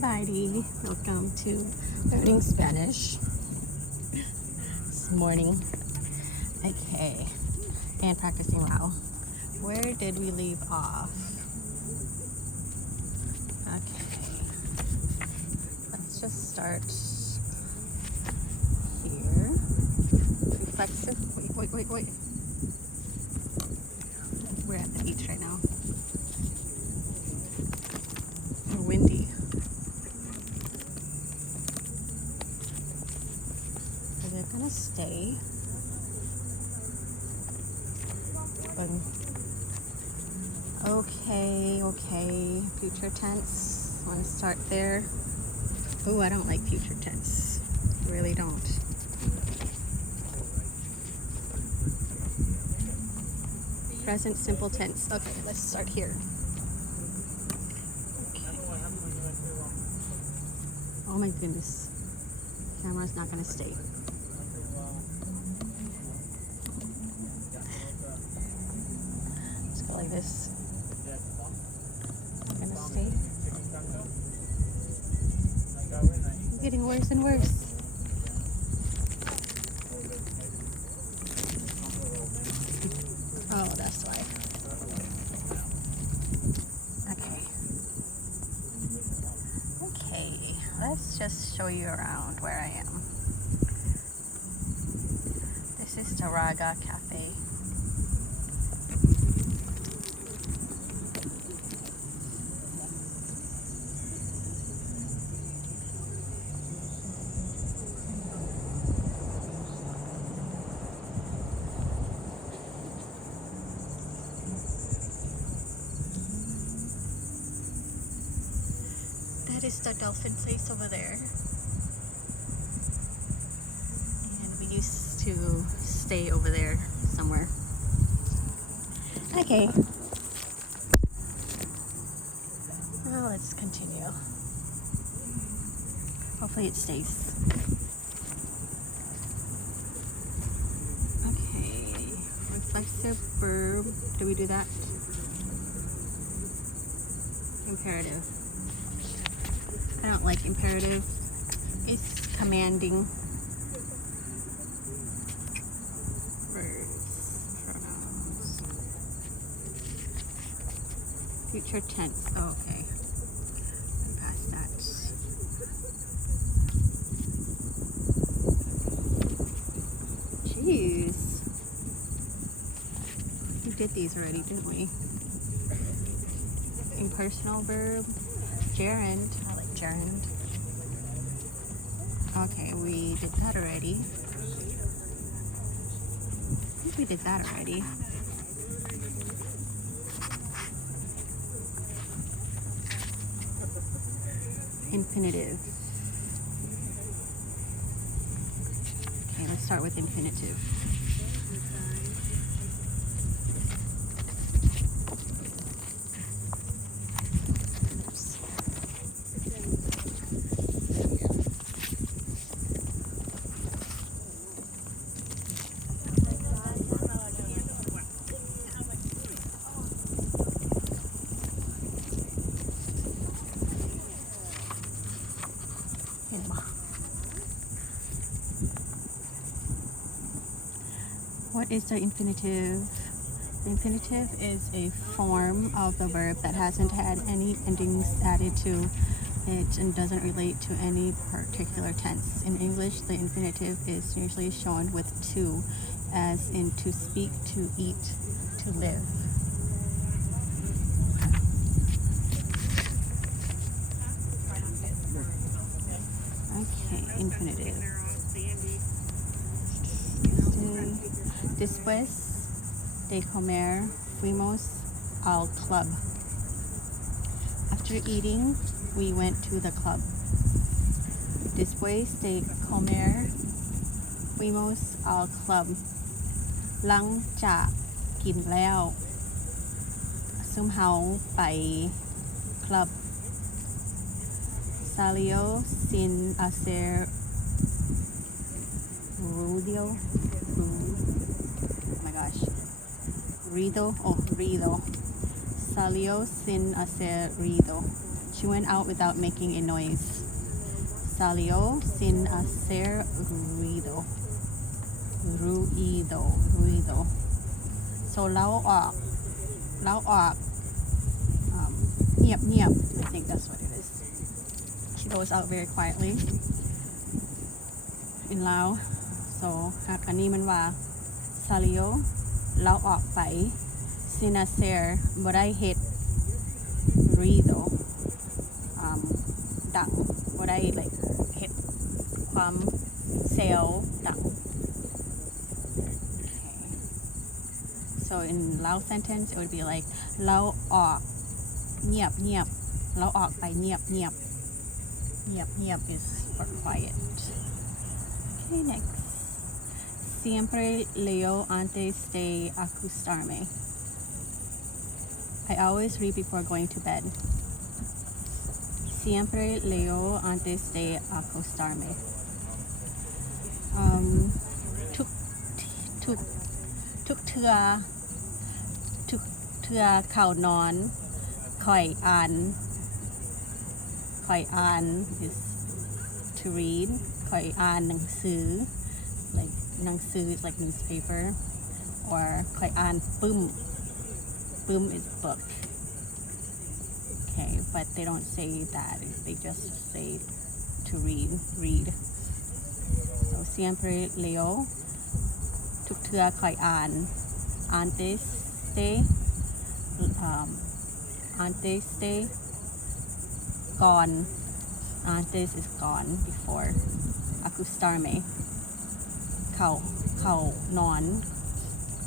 Sawadee. Welcome to Learning Spanish. This morning. Okay. And practicing Lao. Where did we leave off? Okay. Let's just start here. Reflexive. Wait. We're at the beach right now. It's windy. So they're gonna stay. Okay. Future tense. Want to start there? Oh, I don't like future tense. I really don't. Present simple tense. Okay, let's start here. Okay. Oh my goodness. Camera's not gonna stay. Let's go like this. Not gonna stay. It's getting worse and worse. Oh, that's why. Okay, let's just show you around where I am. This is Taraga Cafe. That is the dolphin place over there. And we used to stay over there somewhere. Okay. Now let's continue. Hopefully it stays. Okay. Reflexive verb. Do we do that? Imperative. I don't like imperative. It's commanding. Verbs, pronouns. Future tense. Oh, okay. I'm past that. Jeez. We did these already, didn't we? Impersonal verb. Gerund. I like gerund. Okay, we did that already. I think we did that already. Infinitive. Okay, let's start with infinitive. What is the infinitive? The infinitive is a form of the verb that hasn't had any endings added to it and doesn't relate to any particular tense. In English, the infinitive is usually shown with to, as in to speak, to eat, to live. Okay, infinitive. Después de comer, fuimos al club. After eating, we went to the club. Después de comer, fuimos al club. หลังจากกินแล้วซุ่มเฮาไปคลับ Salió sin hacer ruido. Ruido. Salió sin hacer ruido. She went out without making a noise. Salió sin hacer ruido. So เล้าออกเงียบ I think that's what it is. She goes out very quietly in Lao. So อันนี้มันว่า Salió เล้าออกไป sin hacer บ่ได้เฮ็ด ruido ดังบ่ได้ like เฮ็ดความเซลดัง So in Lao sentence it would be like เล้าออกเงียบเล้าออกไปเงียบis for quiet. Okay, next. Siempre leo antes de acostarme. I always read before going to bed. Siempre leo antes de acostarme. ทุกเทื่อเข้านอนค่อยอ่าน is to read ค่อยอ่านหนังสือ like หนังสือ is like newspaper or ค่อยอ่านปึ้ม is book. Okay, but they don't say that. They just say to read. So siempre leo ทุกเทื่อค่อยอ่าน antes de ก่อน antes is gone before acostarme เข้านอน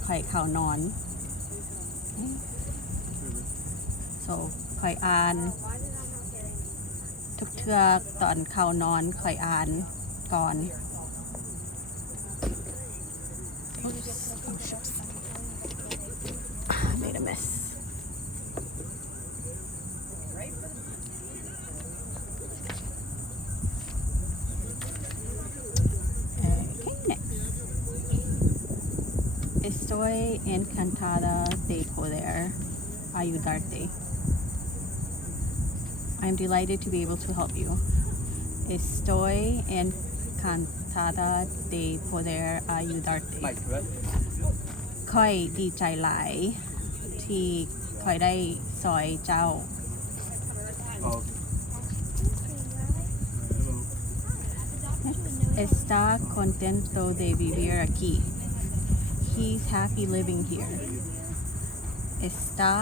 ค่อยเข้านอน so ค่อยอ่านทุกเทื่อตอนเข้านอนค่อยอ่านก่อน Oops. Oh, shucks. I made a mess. Okay, next. Estoy encantada de poder ayudarte. I am delighted to be able to help you. Estoy encantada de poder ayudarte. ค่อยดีใจหลายที่ค่อยได้ซอยเจ้า Está contento de vivir aquí. He's happy living here. Está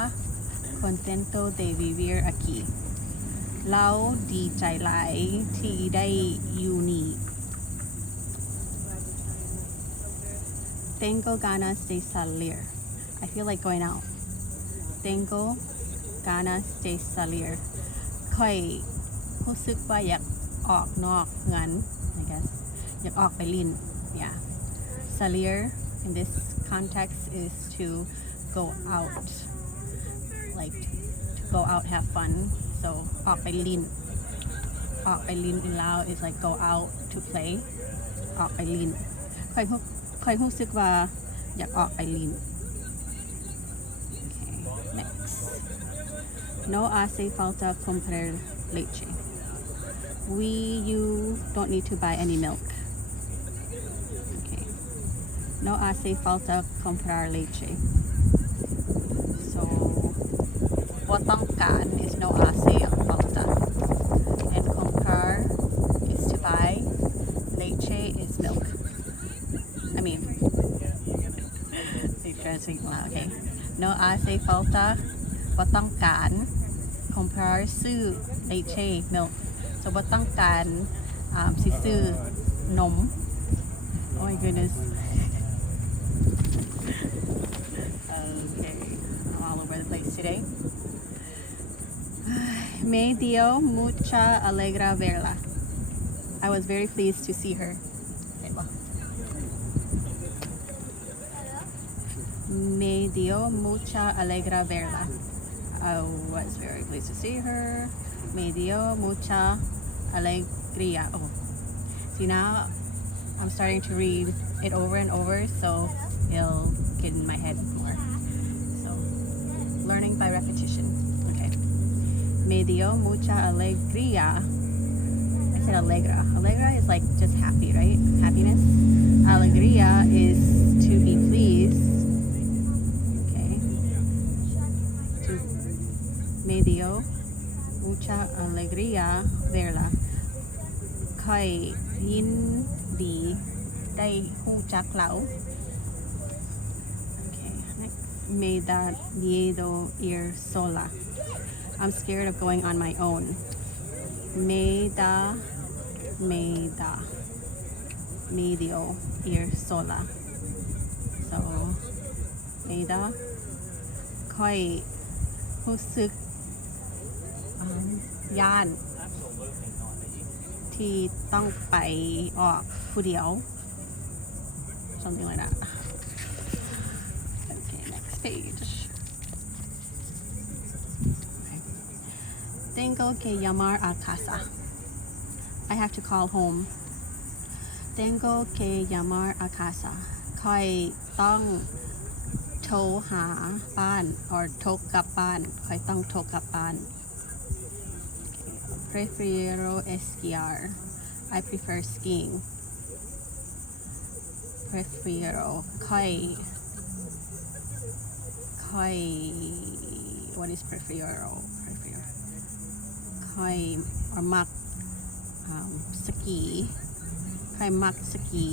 contento de vivir aquí. เราดีใจหลายที่ได้อยู่นี่ Tengo ganas de salir. I feel like going out. Tengo ganas de salir. ค่อยรู้สึกว่าอยากออกนอกเรือน I guess อยากออกไปลิ้น Yeah. Salir in this context is to go out. Like to go out, have fun. So ออกไปลิ้น in Lao is like go out to play. ออกไปลิ้นค่อยรู้สึกว่าอยากออกไปลิ้น Okay, next. No hace falta comprar leche. You don't need to buy any milk. Okay. No hace falta comprar leche. So บ่ต้องการ is no hace falta. And comprar is to buy. Leche is milk. I mean, translate Lao, okay. No hace falta บ่ต้องการ comprar ซื้อ leche milk. So บ่ต้องการสิซื้อนม Oh my goodness. Okay, I'm all over the place today. Me dio mucha alegría verla. I was very pleased to see her. Me dio mucha alegría verla. I was very pleased to see her. Me dio mucha alegría. Oh, see now I'm starting to read it over and over, so it'll get in my head more. So learning by repetition. Okay. me dio mucha alegría I said alegra is like just happy right happiness alegría is to be pleased okay to me dio mucha alegría verla ค่อยยินดีได้รู้จักเรา okay next me da miedo ir sola I'm scared of going on my own me da medio ir sola so me da ค่อยรู้สึกย่านที่ต้องไปออกผู้เดียว something like that okay next page tengo que llamar a casa I have to call home tengo que llamar a casa ค่อยต้องโทรหาบ้าน or โทรกลับบ้านค่อยต้องโทรกลับบ้านPrefiero esquiar. I prefer skiing. Prefiero. ค่อย What is prefiero? ค่อย or มักสกีค่อยมักสกี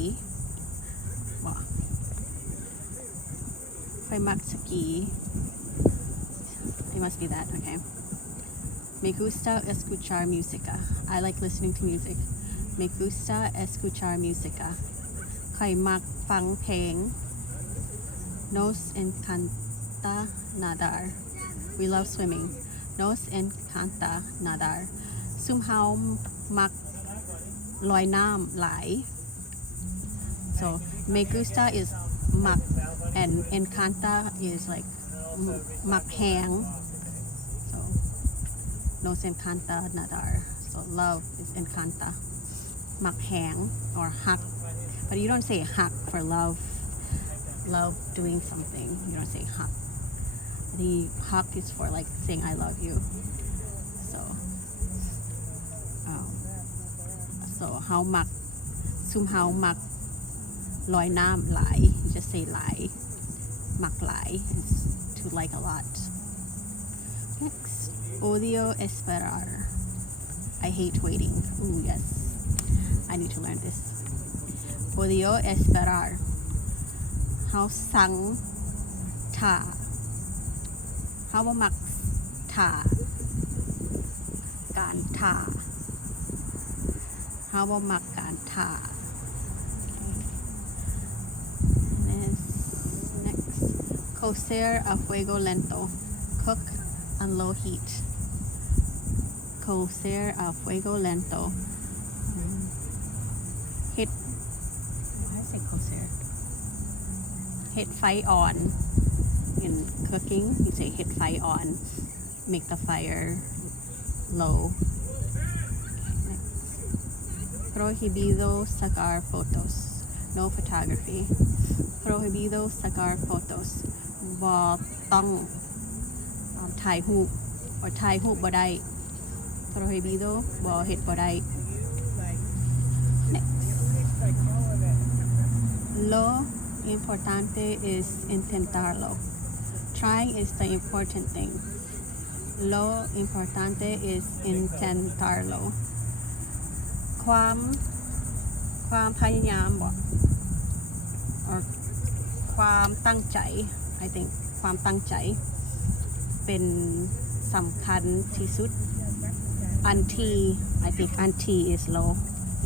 บ่ค่อยมักสกี It must be that, okay. Me gusta escuchar música. I like listening to music. Me gusta escuchar música. ค่อยมักฟังเพลง Nos encanta nadar. We love swimming. Nos encanta nadar. ซุมเฮามักลอยน้ำหลาย So me gusta is มัก and encanta is like มักแฮงNos encanta nadar. So love is encanta. มักแหง or hug. But you don't say hug for love. Love doing something. You don't say hug. The hug is for like saying I love you. So how มักซุมเฮามักลอยน้ำหลาย You just say หลายมักหลาย is to like a lot. Next. Odio esperar. I hate waiting. Ooh, yes. I need to learn this. Odio esperar. เฮาสังท่าเฮาบ่มักท่าการท่าเฮาบ่มักการท่า Next. Cocer a fuego lento. Cook on low heat. Cocer a fuego lento. Hit. How do I say cocer? Hit fire on. In cooking, you say hit fire on. Make the fire low. Next. Prohibido sacar photos. No photography. Prohibido sacar photos. บ่ต้องถ่ายรูป or ถ่ายรูปบ่ได้ prohibido บ่เฮ็ดบ่ได้ Next Lo importante es intentarlo Trying is the important thing Lo importante es intentarlo ความพยายามบ่ or ความตั้งใจ I think ความตั้งใจเป็นสำคัญที่สุด anti I think anti is low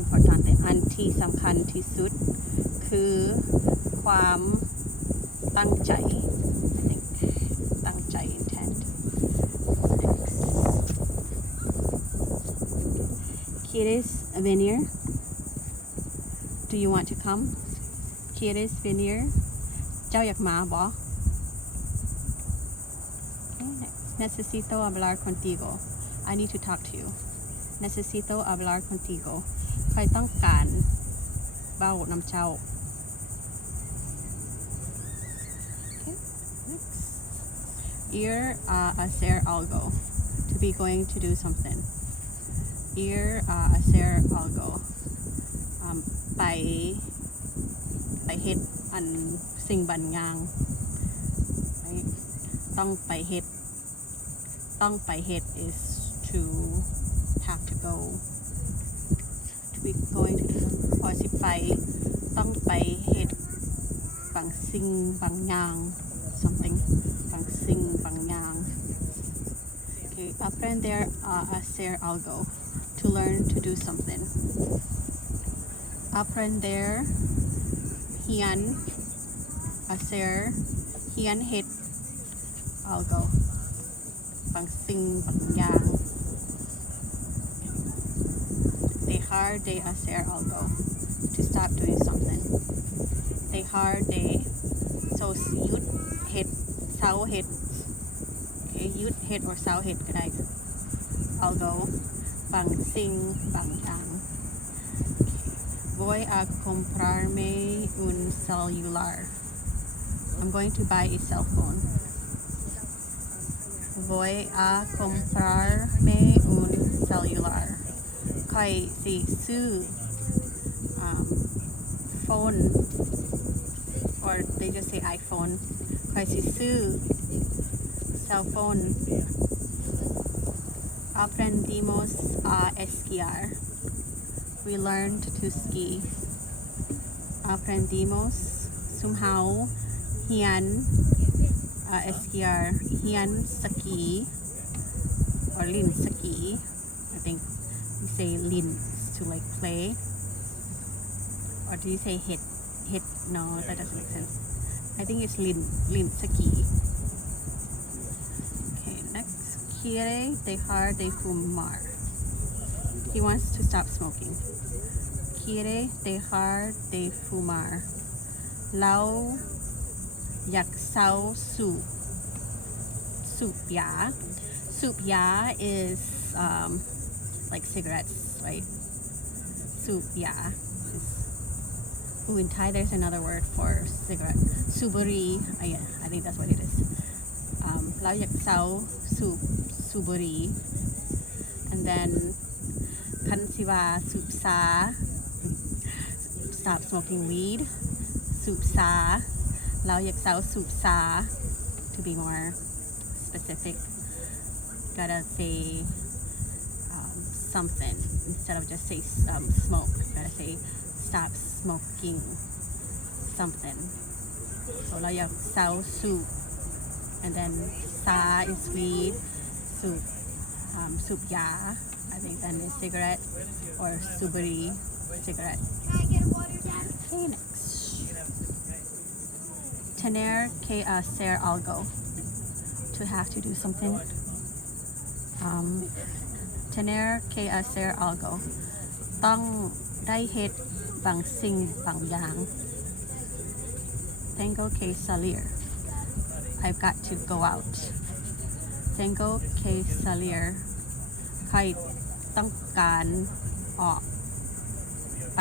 important anti สำคัญที่สุดคือความตั้งใจ I think ตั้งใจ intent Next ¿Quieres venir? Do you want to come? ¿Quieres venir? เจ้าอยากมาบ่ Necesito hablar contigo. I need to talk to you. Necesito hablar contigo. ใครต้องการเบ้านำเจ้า Okay. Next. Ir a hacer algo. To be going to do something ir hacer algo ไปเฮ็ดอันสิ่งบางอย่างต้องไปเฮ็ด is to have to go to be going to or สิไปต้องไปเฮ็ดบางสิ่งบางอย่าง something บางสิ่งบางอย่าง okay aprender a hacer algo to learn to do something aprender เรียน hacer เรียนเฮ็ด algo บางสิ่งบางอย่าง dejar de hacer algo to stop doing something dejar de so หยุดเฮ็ดเซาเฮ็ด okay หยุดเฮ็ด or เซาเฮ็ดก็ได้ algo บางสิ่งบางอย่าง voy a comprarme un celular I'm going to buy a cell phone voy a comprarme un celular ค่อยสิซื้อphone or they just say iPhone ค่อยสิซื้อ cell phone aprendimos a esquiar we learned to ski aprendimos somehow เรียนesquiar เรียนสกี or ลินสกี I think you say ลิน to like play or do you say hit no that doesn't make sense I think it's lin ski okay next quiere dejar de fumar he wants to stop smoking quiere dejar de fumar เราอยากเซาสูบยา is like cigarettes right สูบยาin Thai there's another word for cigarette สูบบุหรี่ I think that's what it is เราอยากเซาสูบบุหรี่ and then คันสิว่าสูบซา stop smoking weed สูบซาเราอยากเซาสูบซา to be more specific gotta say something instead of just say smoke gotta say stop smoking something so เราอยากเซาสูบ and then ซา is weed สูบยา I think then is cigarette or สูบบุหรี่ cigarette okay next tener que hacer algo to have to do something tener que hacer algo ต้องได้เฮ็ดบางสิ่งบางอย่าง tengo que salir I've got to go out tengo que salir ใครต้องการออกไป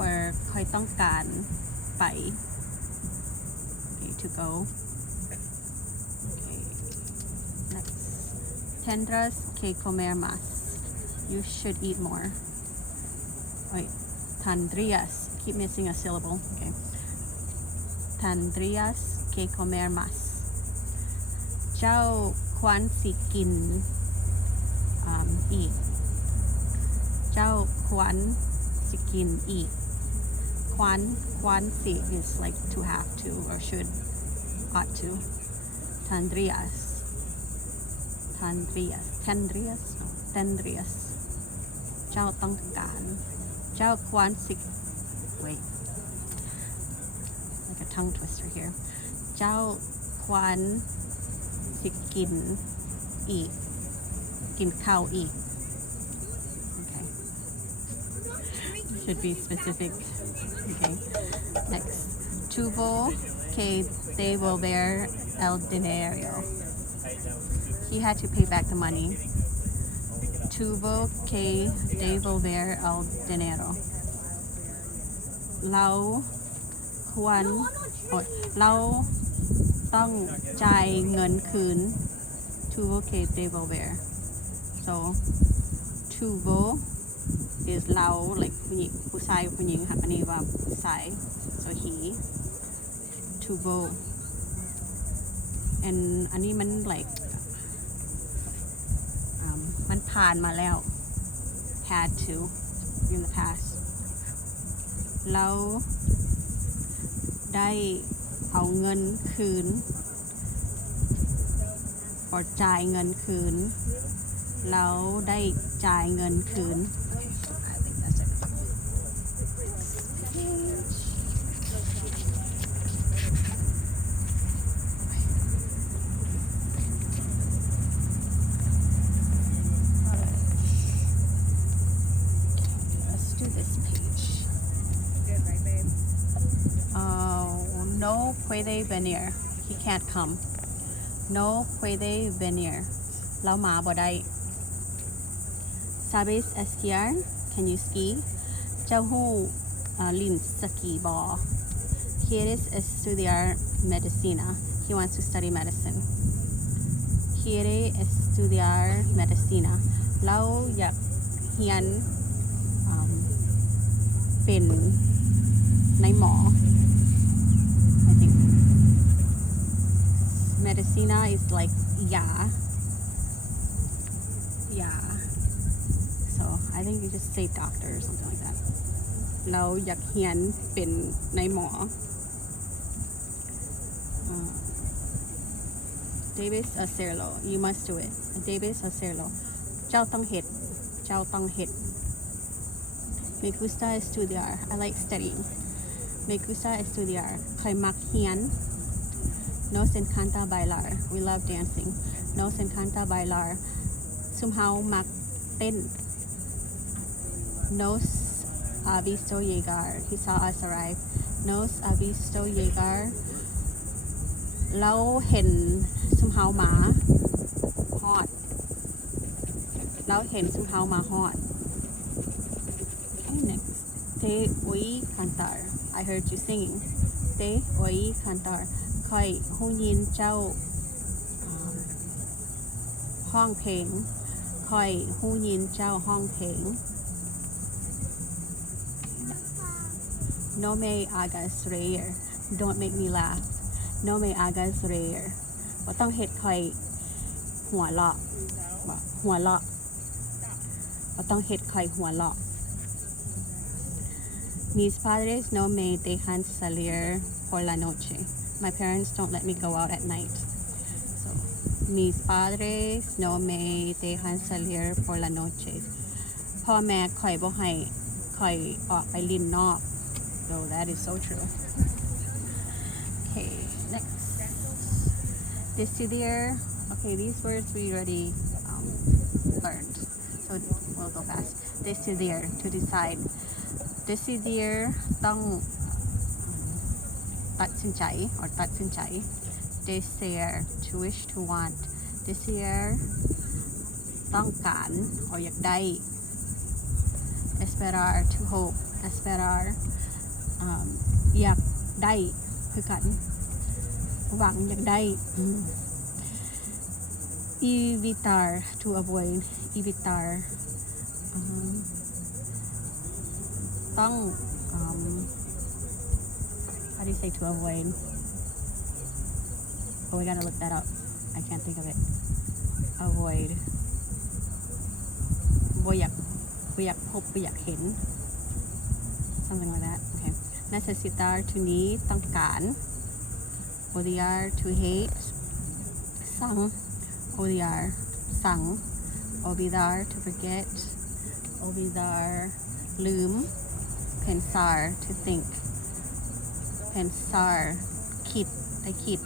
or ใครต้องการไป okay, to go okay next tendrás que comer más you should eat more wait tendrías keep missing a syllable okay tendrías que comer más เจ้าควรสิกินอีกเจ้าควรสิกินอีกควรสิ is like to have to or should ought to tendríasเจ้าต้องการเจ้าควรสิ wait like a tongue twister here เจ้าควรสิกินอีกกินข้าวอีก okay should be specific okay next tuvo que devolver el dinero he had to pay back the money tuvo que devolver el dinero เราเราต้องจ่ายเงินคืน to tuvo que devolver so tuvo is เรา like ผู้ชายผู้หญิงค่ะอันนี้ว่าผู้ชาย so he tuvo and อันนี้มัน like มันผ่านมาแล้ว had to in the past เราได้เอาเงินคืน or จ่ายเงินคืนเราได้จ่ายเงินคืน Let's do this page no puede venir he can't come no puede venir เรามาบ่ได้ Sabes esquiar can you ski เจ้าฮู้ลินสกีบอ Quieres estudiar medicina he wants to study medicine Quiere estudiar medicina เราอยากเรียนเป็นในหมอ I think medicina is like yeah so I think you just say doctor or something like that เราอยากเรียนเป็นในหมอDebes hacerlo you must do it Debes hacerlo เจ้าต้องเฮ็ดเจ้าต้องเฮ็ดMe gusta estudiar I like studying Me gusta estudiar ข้อยมักเรียน Nos encanta bailar we love dancing Nos encanta bailar ซุมเฮามักเต้น Nos ha visto llegar he saw us arrive Nos ha visto llegar เราเห็นซุมเฮามาฮอดเราเห็นซุมเฮามาฮอด Okay, next Te oí cantar I heard you singing Te oí cantar ค่อยฮู้ยินเจ้าห้องเพลงค่อยฮู้ยินเจ้าห้องเพลง No me hagas reír Don't make me laugh No me hagas reír บ่ต้องเฮ็ดค่อยหัวเราะบ่ต้องเฮ็ดค่อยหัวเราะ Mis padres no me dejan salir por la noche My parents don't let me go out at night So Mis padres no me dejan salir por la noche พ่อแม่ค่อยบ่ให้ค่อยออกไปเล่นนอก So that is so true Okay next Decidir Okay these words we already learned So we'll go fast Decidir to decide Decidir ต้องตัดสินใจ or ตัดสินใจ Desire to wish to want Desire ต้องการ or อยากได้ Esperar to hope Esperar อยากได้คือกันหวังอยากได้ Evitar to avoid Evitar ต้องhow do you say to avoid oh we gotta look that up I can't think of it avoid บ่อยากพบบ่อยากเห็น something like that okay necesitar to need ต้องการ odiar to hate สัง odiar สัง olvidar to forget olvidar ลืม pensar to think pensar คิดไปคิด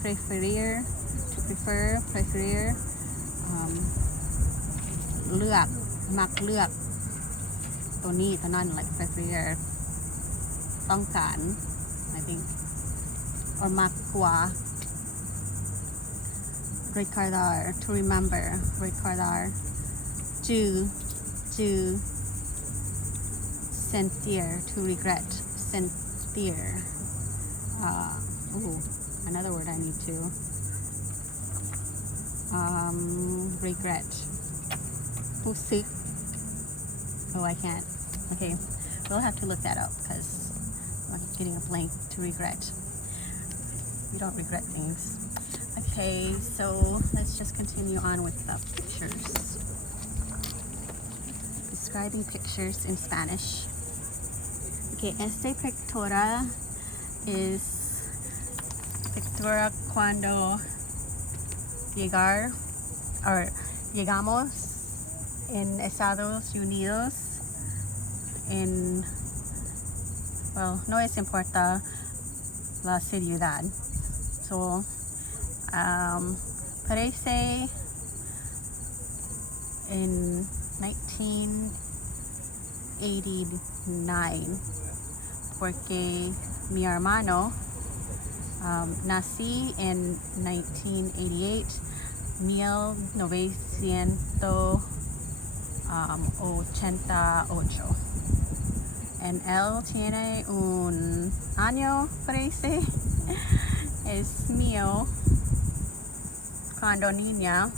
preferir to prefer preferir เลือกมักเลือกตัวนี้ตัวนั้น like prefer ต้องการ I think or มากกว่า recordar to remember recordar จือ sentir to regret sentir another word I need to regretรู้สึก oh I can't okay we'll have to look that up because I'm getting a blank to regret we don't regret things okay so let's just continue on with the pictures describing pictures in Spanish okay esta pictura is pictura cuando llegamos en Estados Unidos en well no es importa la ciudad so parece en 1989 porque mi hermano nací en 1988 1988 and él tiene un año parece es mío cuando niña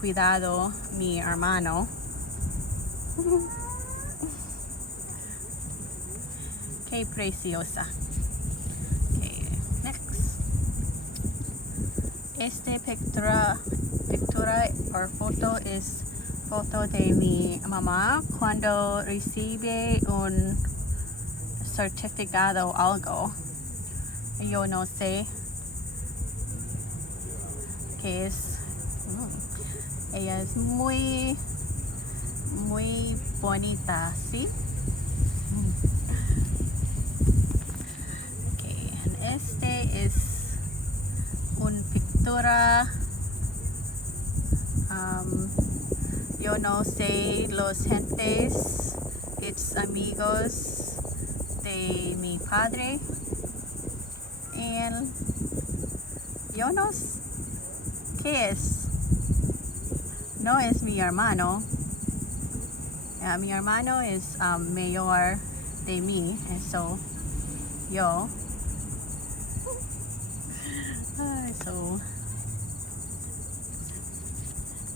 cuidado mi hermano qué preciosa okay next este pictura or photo is foto de mi mamá cuando recibe un certificado algo yo no sé qué es ella es muy bonita ¿sí? Okay and este es un pictura yo no sé los gentes it's amigos de mi padre and yo no sé qué es no es mi hermano mi hermano es mayor de mí and so yo so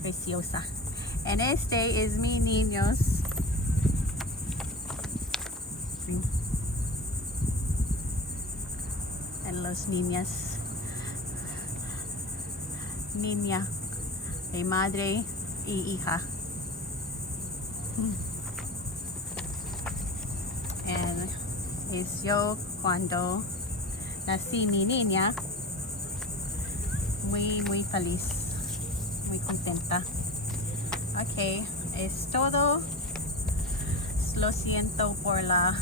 preciosa and este es mi niños and los niñas niña de madre y hija and es yo cuando nací mi niña muy feliz muy contenta okay es todo lo siento por la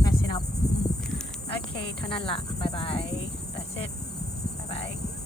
messing up okay เท่านั้นละ bye bye that's it bye bye